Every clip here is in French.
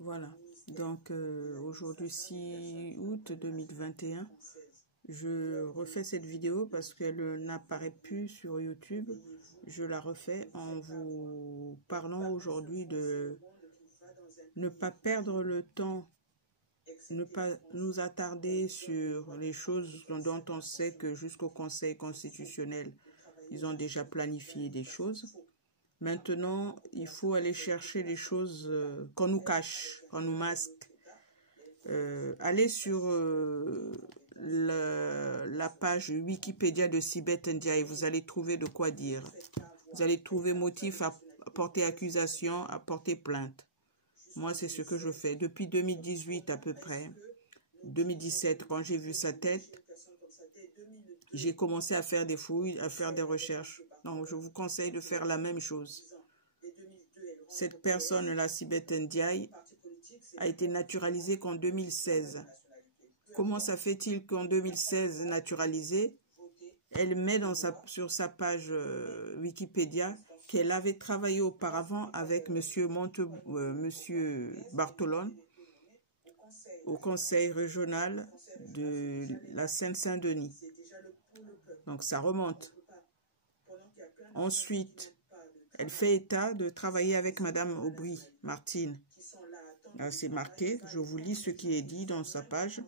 Voilà, donc aujourd'hui 6 août 2021, je refais cette vidéo parce qu'elle n'apparaît plus sur YouTube. Je la refais en vous parlant aujourd'hui de ne pas perdre le temps, ne pas nous attarder sur les choses dont on sait que jusqu'au Conseil constitutionnel, ils ont déjà planifié des choses. Maintenant, il faut aller chercher les choses qu'on nous cache, qu'on nous masque. Allez sur la page Wikipédia de Sibeth Ndiaye, vous allez trouver de quoi dire. Vous allez trouver motif à porter accusation, à porter plainte. Moi, c'est ce que je fais. Depuis 2018 à peu près, 2017, quand j'ai vu sa tête, j'ai commencé à faire des fouilles, à faire des recherches. Donc, je vous conseille de faire la même chose. Cette personne-là, Sibeth Ndiaye, a été naturalisée qu'en 2016. Comment ça fait-il qu'en 2016, naturalisée, elle met sur sa page Wikipédia qu'elle avait travaillé auparavant avec Monsieur Bartolone au conseil régional de la Seine-Saint-Denis. Donc ça remonte. Ensuite, elle fait état de travailler avec Madame Aubry Martine. C'est marqué, je vous lis ce qui est dit dans sa page.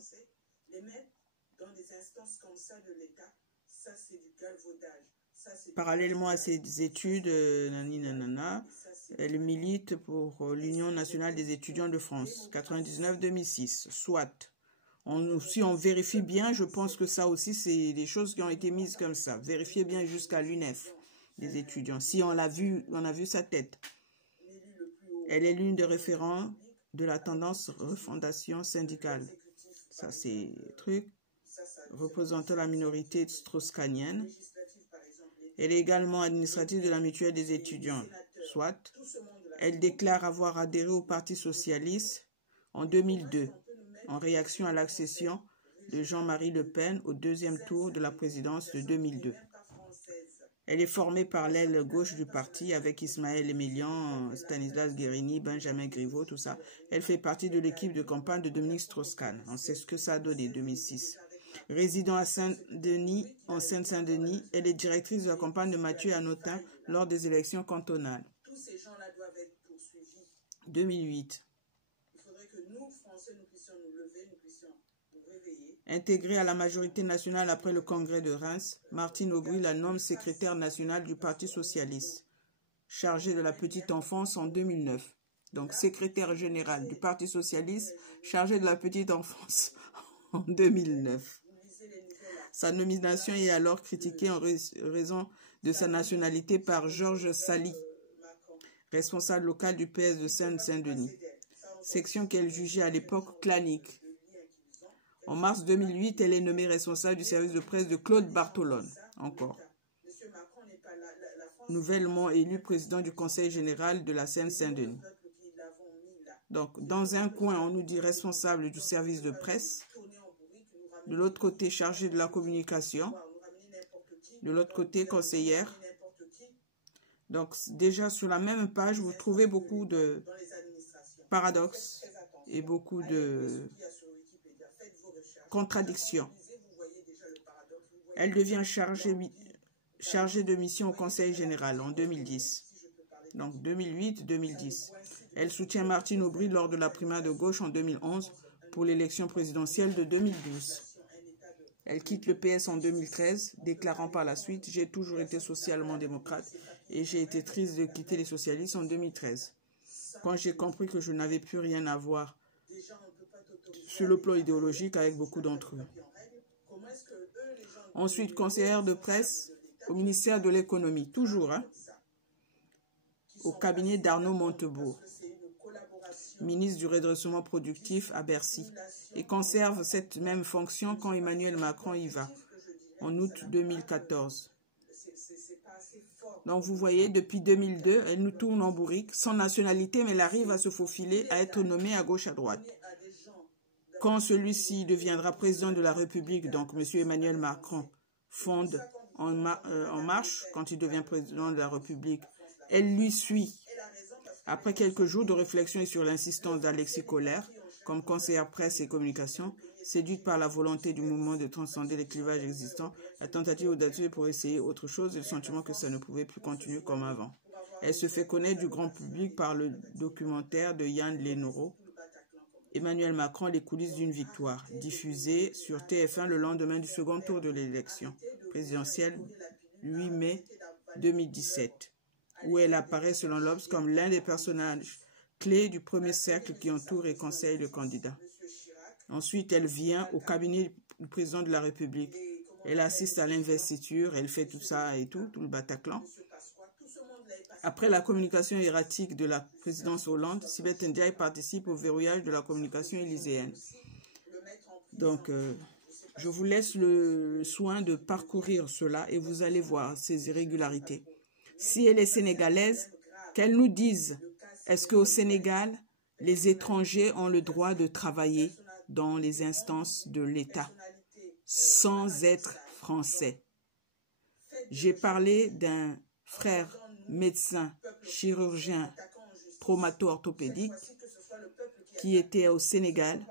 Parallèlement à ses études, elle milite pour l'Union nationale des étudiants de France, 99-2006, soit. Si on vérifie bien, je pense que ça aussi, c'est des choses qui ont été mises comme ça. Vérifiez bien jusqu'à l'UNEF, des étudiants. Si on l'a vu, on a vu sa tête. Elle est l'une des référents de la tendance refondation syndicale. Ça, c'est truc. Représentant la minorité strauss-kahnienne. Elle est également administrative de la mutuelle des étudiants, soit. Elle déclare avoir adhéré au Parti socialiste en 2002, en réaction à l'accession de Jean-Marie Le Pen au deuxième tour de la présidence de 2002. Elle est formée par l'aile gauche du parti avec Ismaël Emilian, Stanislas Guérini, Benjamin Griveaux, tout ça. Elle fait partie de l'équipe de campagne de Dominique Strauss-Kahn. On sait ce que ça a donné, 2006. Résidant à Saint-Denis, en Seine-Saint-Denis, elle est directrice de la campagne de Mathieu Hanotin lors des élections cantonales. 2008. Il faudrait que nous, Français, nous puissions nous lever, nous puissions nous réveiller. Intégrée à la majorité nationale après le congrès de Reims, Martine Aubry la nomme secrétaire nationale du Parti socialiste, chargée de la petite enfance en 2009. Donc, secrétaire générale du Parti socialiste, chargée de la petite enfance en 2009. Sa nomination est alors critiquée en raison de sa nationalité par Georges Sali, responsable local du PS de Seine-Saint-Denis, section qu'elle jugeait à l'époque clanique. En mars 2008, elle est nommée responsable du service de presse de Claude Bartolone, encore. Nouvellement élu président du Conseil général de la Seine-Saint-Denis. Donc, dans un coin, on nous dit responsable du service de presse. De l'autre côté, chargé de la communication. De l'autre côté, conseillère. Donc, déjà sur la même page, vous trouvez beaucoup de paradoxes et beaucoup de contradictions. Elle devient chargée de mission au Conseil général en 2010. Donc, 2008-2010. Elle soutient Martine Aubry lors de la primaire de gauche en 2011 pour l'élection présidentielle de 2012. Elle quitte le PS en 2013, déclarant par la suite « J'ai toujours été socialement démocrate et j'ai été triste de quitter les socialistes en 2013. Quand j'ai compris que je n'avais plus rien à voir sur le plan idéologique avec beaucoup d'entre eux. » Ensuite, conseillère de presse au ministère de l'économie, toujours, au cabinet d'Arnaud Montebourg, ministre du redressement productif à Bercy, et conserve cette même fonction quand Emmanuel Macron y va, en août 2014. Donc vous voyez, depuis 2002, elle nous tourne en bourrique, sans nationalité, mais elle arrive à se faufiler, à être nommée à gauche, à droite. Quand celui-ci deviendra président de la République, donc M. Emmanuel Macron fonde En Marche, quand il devient président de la République, elle lui suit Après quelques jours de réflexion et sur l'insistance d'Alexis Kohler, comme conseillère presse et communication, séduite par la volonté du mouvement de transcender les clivages existants, la tentative audacieuse pour essayer autre chose et le sentiment que ça ne pouvait plus continuer comme avant. Elle se fait connaître du grand public par le documentaire de Yann Lénoro, Emmanuel Macron, les coulisses d'une victoire, diffusé sur TF1 le lendemain du second tour de l'élection présidentielle 8 mai 2017, où elle apparaît selon l'Obs comme l'un des personnages clés du premier cercle qui entoure et conseille le candidat. Ensuite, elle vient au cabinet du président de la République. Elle assiste à l'investiture, elle fait tout ça et tout le Bataclan. Après la communication erratique de la présidence Hollande, Sibeth Ndiaye participe au verrouillage de la communication élyséenne. Donc, je vous laisse le soin de parcourir cela et vous allez voir ces irrégularités. Si elle est sénégalaise, qu'elle nous dise, est-ce qu'au Sénégal, les étrangers ont le droit de travailler dans les instances de l'État sans être français? J'ai parlé d'un frère médecin, chirurgien, traumato-orthopédique qui était au Sénégal,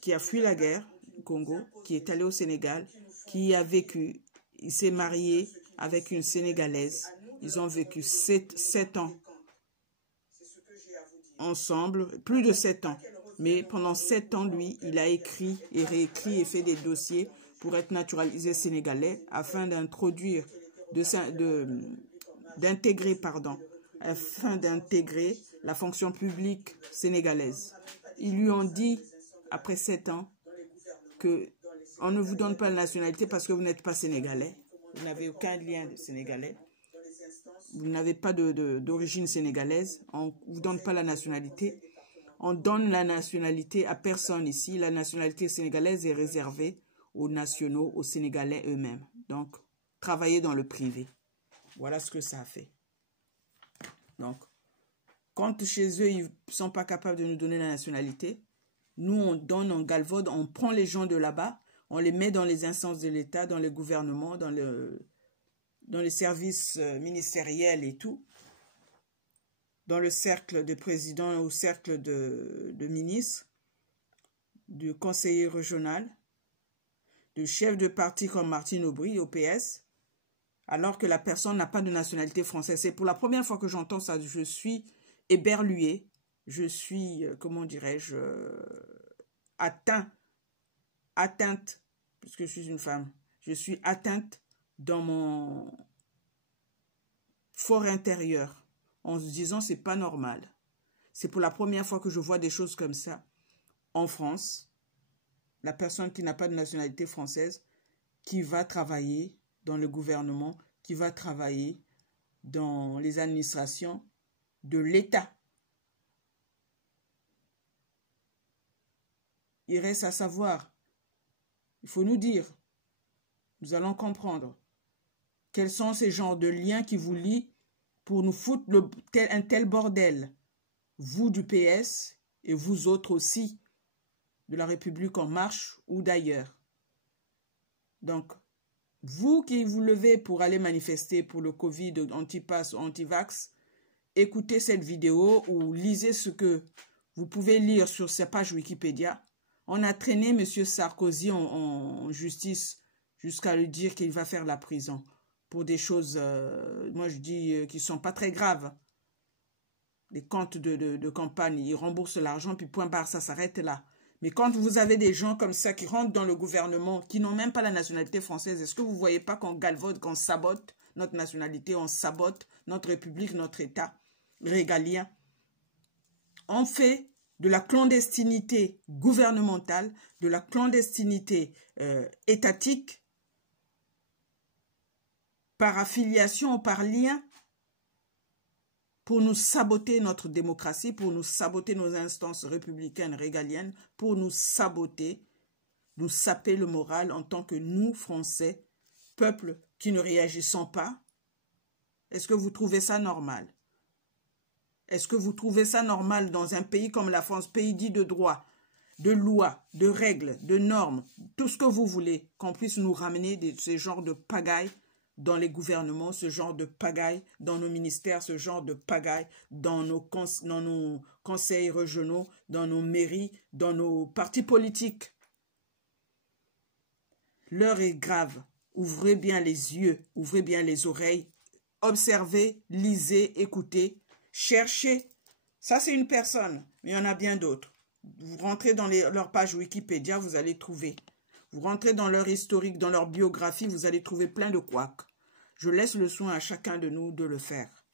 qui a fui la guerre du Congo, qui est allé au Sénégal, qui a vécu, il s'est marié avec une Sénégalaise. Ils ont vécu 7 ans ensemble, plus de 7 ans. Mais pendant 7 ans, lui, il a écrit et réécrit et fait des dossiers pour être naturalisé sénégalais afin d'introduire, afin d'intégrer la fonction publique sénégalaise. Ils lui ont dit, après 7 ans, qu'on ne vous donne pas la nationalité parce que vous n'êtes pas sénégalais. Vous n'avez aucun lien de sénégalais. Vous n'avez pas d'origine sénégalaise. On ne vous donne pas la nationalité. On donne la nationalité à personne ici. La nationalité sénégalaise est réservée aux nationaux, aux Sénégalais eux-mêmes. Donc, travailler dans le privé. Voilà ce que ça a fait. Donc, quand chez eux, ils ne sont pas capables de nous donner la nationalité, nous, on donne, on galvaude, on prend les gens de là-bas, on les met dans les instances de l'État, dans les gouvernements, dans les services ministériels et tout, dans le cercle de président, au cercle de ministres, du conseiller régional, du chef de parti comme Martine Aubry au PS, alors que la personne n'a pas de nationalité française. C'est pour la première fois que j'entends ça, je suis éberluée, je suis, comment dirais-je, atteinte, puisque je suis une femme, je suis atteinte dans mon fort intérieur, en se disant c'est pas normal. C'est pour la première fois que je vois des choses comme ça en France. La personne qui n'a pas de nationalité française, qui va travailler dans le gouvernement, qui va travailler dans les administrations de l'État. Il reste à savoir, il faut nous dire, nous allons comprendre quels sont ces genres de liens qui vous lient pour nous foutre un tel bordel, vous du PS et vous autres aussi, de la République en marche ou d'ailleurs. Donc, vous qui vous levez pour aller manifester pour le Covid, anti-pass, anti-vax, écoutez cette vidéo ou lisez ce que vous pouvez lire sur sa page Wikipédia. On a traîné M. Sarkozy en justice jusqu'à lui dire qu'il va faire la prison pour des choses, moi je dis, qui ne sont pas très graves. Les comptes de campagne, ils remboursent l'argent, puis point barre, ça s'arrête là. Mais quand vous avez des gens comme ça qui rentrent dans le gouvernement, qui n'ont même pas la nationalité française, est-ce que vous ne voyez pas qu'on galvaude, qu'on sabote notre nationalité, on sabote notre République, notre État régalien? On fait de la clandestinité gouvernementale, de la clandestinité étatique, par affiliation, par lien, pour nous saboter notre démocratie, pour nous saboter nos instances républicaines, régaliennes, pour nous saboter, nous saper le moral en tant que nous, Français, peuple qui ne réagissons pas. Est-ce que vous trouvez ça normal? Est-ce que vous trouvez ça normal dans un pays comme la France, pays dit de droit, de loi, de règles, de normes, tout ce que vous voulez, qu'on puisse nous ramener de ces genres de pagailles dans les gouvernements, ce genre de pagaille, dans nos ministères, ce genre de pagaille, dans nos conseils régionaux, dans nos mairies, dans nos partis politiques. L'heure est grave. Ouvrez bien les yeux, ouvrez bien les oreilles, observez, lisez, écoutez, cherchez. Ça, c'est une personne, mais il y en a bien d'autres. Vous rentrez dans leur page Wikipédia, vous allez trouver. Vous rentrez dans leur historique, dans leur biographie, vous allez trouver plein de couacs. Je laisse le soin à chacun de nous de le faire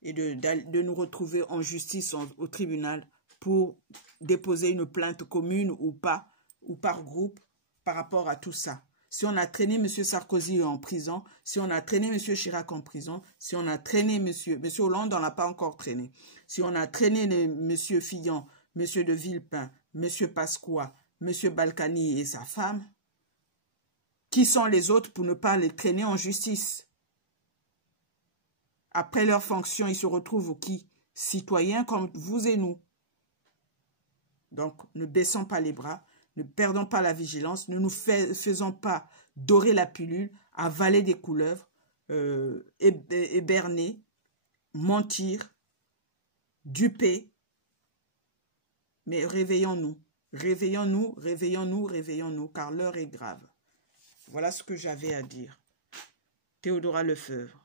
et de nous retrouver en justice au tribunal pour déposer une plainte commune ou pas, ou par groupe par rapport à tout ça. Si on a traîné M. Sarkozy en prison, si on a traîné M. Chirac en prison, si on a traîné M. Hollande, on l'a pas encore traîné. Si on a traîné M. Fillon, M. de Villepin, M. Pasqua, M. Balkany et sa femme, qui sont les autres pour ne pas les traîner en justice? Après leur fonction, ils se retrouvent qui? Citoyens comme vous et nous. Donc, ne baissons pas les bras, ne perdons pas la vigilance, ne nous faisons pas dorer la pilule, avaler des couleuvres, éberner, mentir, duper. Mais réveillons-nous, réveillons-nous, réveillons-nous, réveillons-nous, car l'heure est grave. Voilà ce que j'avais à dire. Théodora Lefebvre.